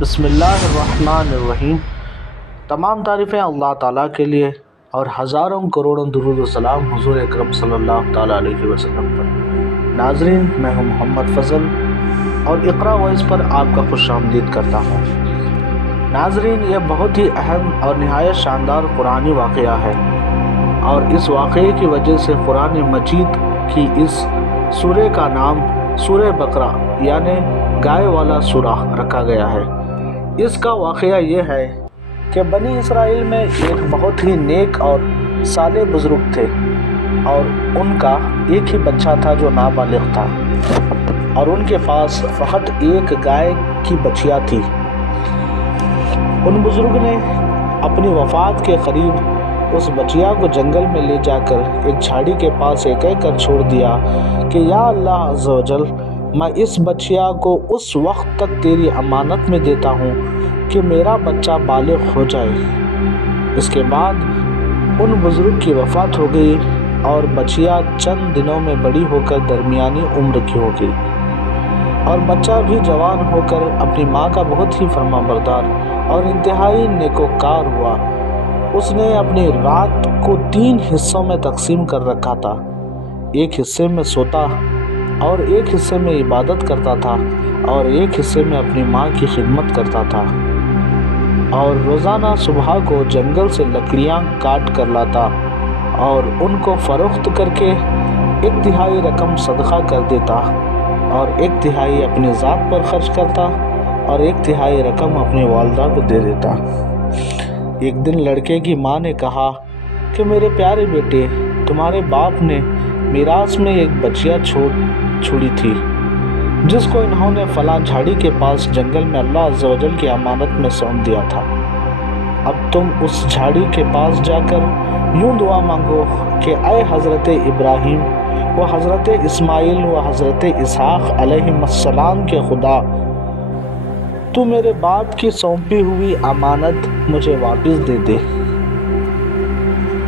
بسم اللہ الرحمن الرحیم۔ تمام تعریفیں اللہ تعالیٰ کے لیے اور ہزاروں کروڑوں درود و سلام حضور اکرم صلی اللہ تعالیٰ علیہ وسلم پر۔ ناظرین، میں ہوں محمد فضل اور اقرا وائس پر آپ کا خوش آمدید کرتا ہوں۔ ناظرین، یہ بہت ہی اہم اور نہایت شاندار قرآنی واقعہ ہے، اور اس واقعے کی وجہ سے قرآن مجید کی اس سورہ کا نام سورہ بقرہ یعنی گائے والا سورہ رکھا گیا ہے۔ اس کا واقعہ یہ ہے کہ بنی اسرائیل میں ایک بہت ہی نیک اور صالح بزرگ تھے، اور ان کا ایک ہی بچہ تھا جو نابالغ تھا، اور ان کے پاس فقط ایک گائے کی بچیا تھی۔ ان بزرگ نے اپنی وفات کے قریب اس بچیا کو جنگل میں لے جا کر ایک جھاڑی کے پاس کہہ کر چھوڑ دیا کہ یا اللہ عز و جل، میں اس بچیا کو اس وقت تک تیری امانت میں دیتا ہوں کہ میرا بچہ بالغ ہو جائے۔ اس کے بعد ان بزرگ کی وفات ہو گئی، اور بچیا چند دنوں میں بڑی ہو کر درمیانی عمر کی ہو گئی، اور بچہ بھی جوان ہو کر اپنی ماں کا بہت ہی فرما بردار اور انتہائی نیکوکار ہوا۔ اس نے اپنی رات کو 3 حصوں میں تقسیم کر رکھا تھا۔ ایک حصے میں سوتا، اور ایک حصے میں عبادت کرتا تھا، اور ایک حصے میں اپنی ماں کی خدمت کرتا تھا، اور روزانہ صبح کو جنگل سے لکڑیاں کاٹ کر لاتا اور ان کو فروخت کر کے 1/3 رقم صدقہ کر دیتا، اور 1/3 اپنی ذات پر خرچ کرتا، اور 1/3 رقم اپنی والدہ کو دے دیتا۔ ایک دن لڑکے کی ماں نے کہا کہ میرے پیارے بیٹے، تمہارے باپ نے میراث میں ایک بچیا چھوڑی تھی، جس کو انہوں نے فلاں جھاڑی کے پاس جنگل میں اللہ عز و جل کی امانت میں سونپ دیا تھا۔ اب تم اس جھاڑی کے پاس جا کر یوں دعا مانگو کہ اے حضرت ابراہیم و حضرت اسماعیل و حضرت اسحاق علیہ السلام کے خدا، تو میرے باپ کی سونپی ہوئی امانت مجھے واپس دے دے۔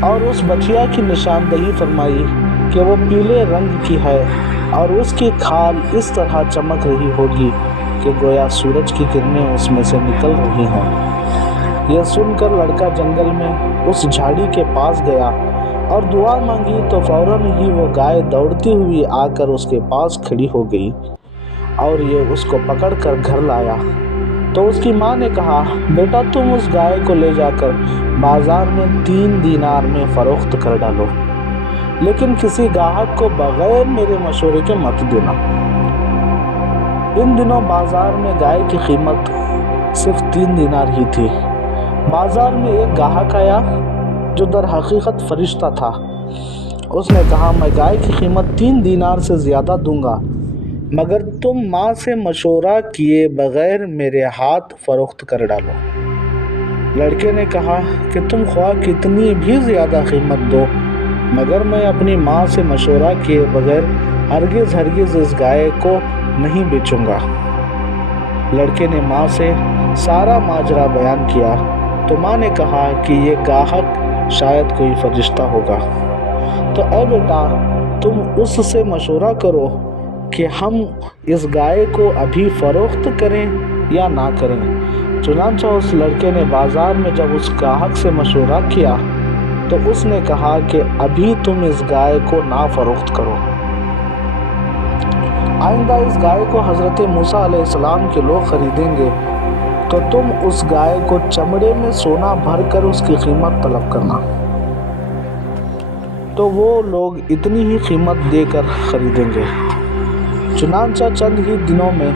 اور اس بچیا کی نشاندہی فرمائی کہ وہ پیلے رنگ کی ہے، اور اس کی کھال اس طرح چمک رہی ہوگی کہ گویا سورج کی کرنیں اس میں سے نکل رہی ہیں۔ یہ سن کر لڑکا جنگل میں اس جھاڑی کے پاس گیا اور دعا مانگی، تو فوراً ہی وہ گائے دوڑتی ہوئی آ کر اس کے پاس کھڑی ہو گئی، اور یہ اس کو پکڑ کر گھر لایا۔ تو اس کی ماں نے کہا، بیٹا تم اس گائے کو لے جا کر بازار میں 3 دینار میں فروخت کر ڈالو، لیکن کسی گاہک کو بغیر میرے مشورے کے مت دینا۔ ان دنوں بازار میں گائے کی قیمت صرف 3 دینار ہی تھی۔ بازار میں ایک گاہک آیا جو در حقیقت فرشتہ تھا۔ اس نے کہا، میں گائے کی قیمت 3 دینار سے زیادہ دوں گا، مگر تم ماں سے مشورہ کیے بغیر میرے ہاتھ فروخت کر ڈالو۔ لڑکے نے کہا کہ تم خواہ کتنی بھی زیادہ قیمت دو، مگر میں اپنی ماں سے مشورہ کیے بغیر ہرگز اس گائے کو نہیں بیچوں گا۔ لڑکے نے ماں سے سارا ماجرا بیان کیا، تو ماں نے کہا کہ یہ گاہک شاید کوئی فرشتہ ہوگا، تو اے بیٹا تم اس سے مشورہ کرو کہ ہم اس گائے کو ابھی فروخت کریں یا نہ کریں۔ چنانچہ اس لڑکے نے بازار میں جب اس گاہک سے مشورہ کیا تو اس نے کہا کہ ابھی تم اس گائے کو نہ فروخت کرو۔ آئندہ اس گائے کو حضرت موسیٰ علیہ السلام کے لوگ خریدیں گے، تو تم اس گائے کو چمڑے میں سونا بھر کر اس کی قیمت طلب کرنا۔ تو وہ لوگ اتنی ہی قیمت دے کر خریدیں گے۔ چنانچہ چند ہی دنوں میں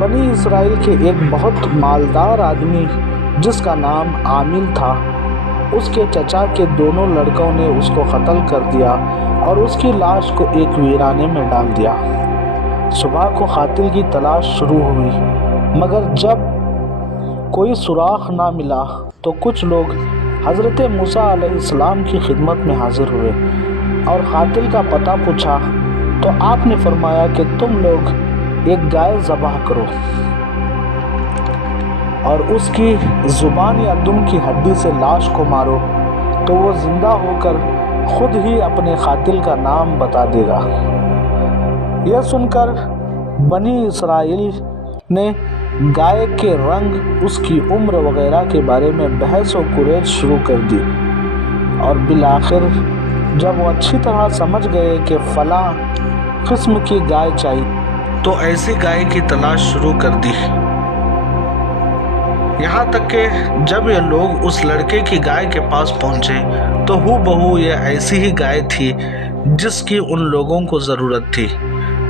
بنی اسرائیل کے ایک بہت مالدار آدمی جس کا نام عامل تھا، اس کے چچا کے دونوں لڑکوں نے اس کو قتل کر دیا اور اس کی لاش کو ایک ویرانے میں ڈال دیا۔ صبح کو قاتل کی تلاش شروع ہوئی، مگر جب کوئی سراغ نہ ملا تو کچھ لوگ حضرت موسیٰ علیہ السلام کی خدمت میں حاضر ہوئے اور قاتل کا پتہ پوچھا، تو آپ نے فرمایا کہ تم لوگ ایک گائے ذبح کرو اور اس کی زبان یا دم کی ہڈی سے لاش کو مارو، تو وہ زندہ ہو کر خود ہی اپنے قاتل کا نام بتا دے گا۔ یہ سن کر بنی اسرائیل نے گائے کے رنگ، اس کی عمر وغیرہ کے بارے میں بحث و کریز شروع کر دی، اور بالآخر جب وہ اچھی طرح سمجھ گئے کہ فلاں قسم کی گائے چاہیے تو ایسی گائے کی تلاش شروع کر دی، یہاں تک کہ جب یہ لوگ اس لڑکے کی گائے کے پاس پہنچے تو ہو بہو یہ ایسی ہی گائے تھی جس کی ان لوگوں کو ضرورت تھی۔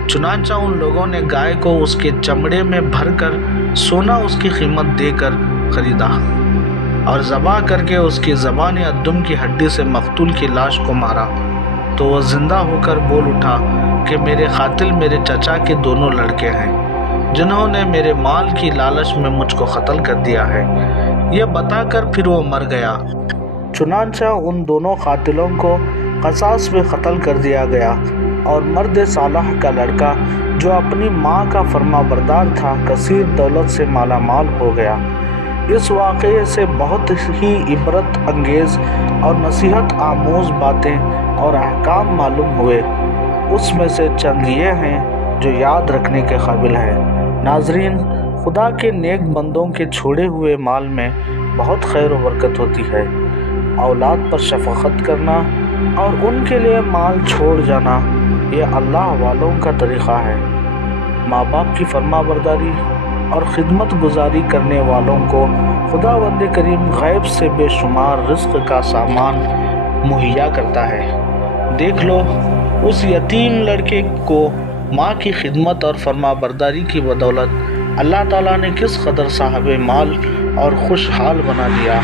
چنانچہ ان لوگوں نے گائے کو اس کے چمڑے میں بھر کر سونا اس کی قیمت دے کر خریدا اور ذبح کر کے اس کی زبان ادم کی ہڈی سے مقتول کی لاش کو مارا، تو وہ زندہ ہو کر بول اٹھا کہ میرے قاتل میرے چچا کے دونوں لڑکے ہیں جنہوں نے میرے مال کی لالچ میں مجھ کو قتل کر دیا ہے۔ یہ بتا کر پھر وہ مر گیا۔ چنانچہ ان دونوں قاتلوں کو قصاص میں قتل کر دیا گیا، اور مرد صالح کا لڑکا جو اپنی ماں کا فرما بردار تھا کثیر دولت سے مالا مال ہو گیا۔ اس واقعے سے بہت ہی عبرت انگیز اور نصیحت آموز باتیں اور احکام معلوم ہوئے۔ اس میں سے چند یہ ہیں جو یاد رکھنے کے قابل ہیں۔ ناظرین، خدا کے نیک بندوں کے چھوڑے ہوئے مال میں بہت خیر و برکت ہوتی ہے۔ اولاد پر شفقت کرنا اور ان کے لیے مال چھوڑ جانا یہ اللہ والوں کا طریقہ ہے۔ ماں باپ کی فرما برداری اور خدمت گزاری کرنے والوں کو خداوند کریم غیب سے بے شمار رزق کا سامان مہیا کرتا ہے۔ دیکھ لو اس یتیم لڑکے کو ماں کی خدمت اور فرما برداری کی بدولت اللہ تعالیٰ نے کس قدر صاحب مال اور خوشحال بنا دیا۔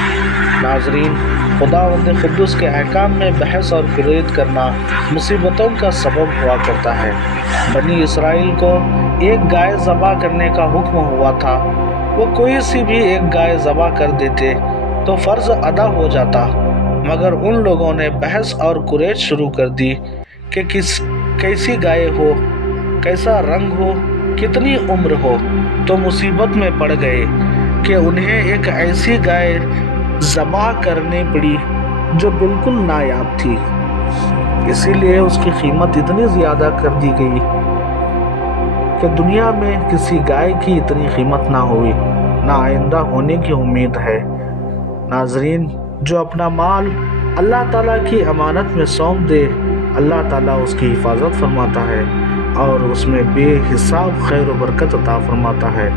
ناظرین، خداوند قدوس کے احکام میں بحث اور کریز کرنا مصیبتوں کا سبب ہوا کرتا ہے۔ بنی اسرائیل کو ایک گائے ذبح کرنے کا حکم ہوا تھا، وہ کوئی سی بھی ایک گائے ذبح کر دیتے تو فرض ادا ہو جاتا، مگر ان لوگوں نے بحث اور کریز شروع کر دی کہ کیسی گائے ہو، کیسا رنگ ہو، کتنی عمر ہو، تو مصیبت میں پڑ گئے کہ انہیں ایک ایسی گائے ذبح کرنی پڑی جو بالکل نایاب تھی۔ اسی لیے اس کی قیمت اتنی زیادہ کر دی گئی کہ دنیا میں کسی گائے کی اتنی قیمت نہ ہوئی، نہ آئندہ ہونے کی امید ہے۔ ناظرین، جو اپنا مال اللہ تعالیٰ کی امانت میں سونپ دے، اللہ تعالیٰ اس کی حفاظت فرماتا ہے اور اس میں بے حساب خیر و برکت عطا فرماتا ہے۔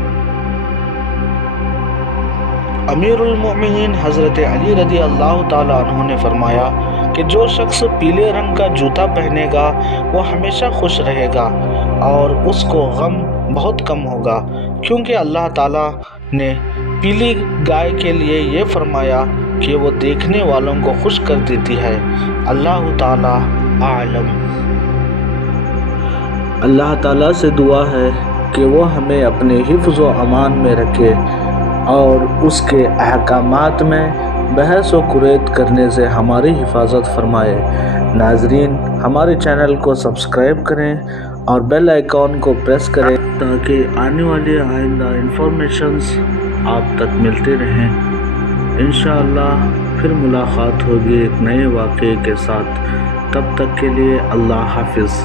امیر المؤمنین حضرت علی رضی اللہ تعالیٰ عنہ نے فرمایا کہ جو شخص پیلے رنگ کا جوتا پہنے گا وہ ہمیشہ خوش رہے گا اور اس کو غم بہت کم ہوگا، کیونکہ اللہ تعالیٰ نے پیلی گائے کے لیے یہ فرمایا کہ وہ دیکھنے والوں کو خوش کر دیتی ہے۔ اللہ تعالیٰ اعلم۔ اللہ تعالیٰ سے دعا ہے کہ وہ ہمیں اپنے حفظ و امان میں رکھے اور اس کے احکامات میں بحث و کریز کرنے سے ہماری حفاظت فرمائے۔ ناظرین، ہمارے چینل کو سبسکرائب کریں اور بیل آئیکن کو پریس کریں تاکہ آنے والی آئندہ انفارمیشنز آپ تک ملتے رہیں۔ انشاءاللہ پھر ملاقات ہوگی ایک نئے واقعے کے ساتھ، تب تک کے لیے اللہ حافظ۔